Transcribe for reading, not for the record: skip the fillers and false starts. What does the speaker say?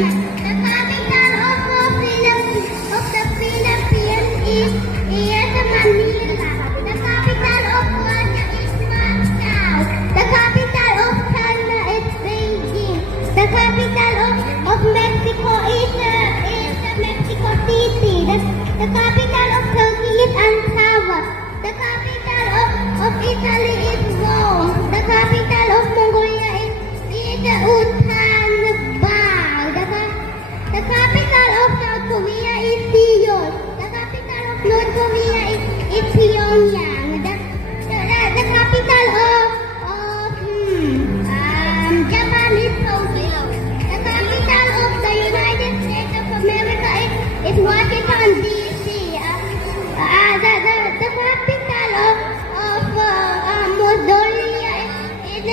The capital of the Philippines is Manila. The capital of Russia is Moscow. The capital of China is Beijing. The capital of Mexico is Mexico City. The capital of Turkey is Ankara. The capital of Italy is Rome. The capital of Mongolia is Ulaanbaatar. The capital of South Korea is Seoul. The capital of North Korea is Pyongyang. The capital of Japan is Tokyo. The capital of the United States of America is Washington D.C. The capital of Mongolia is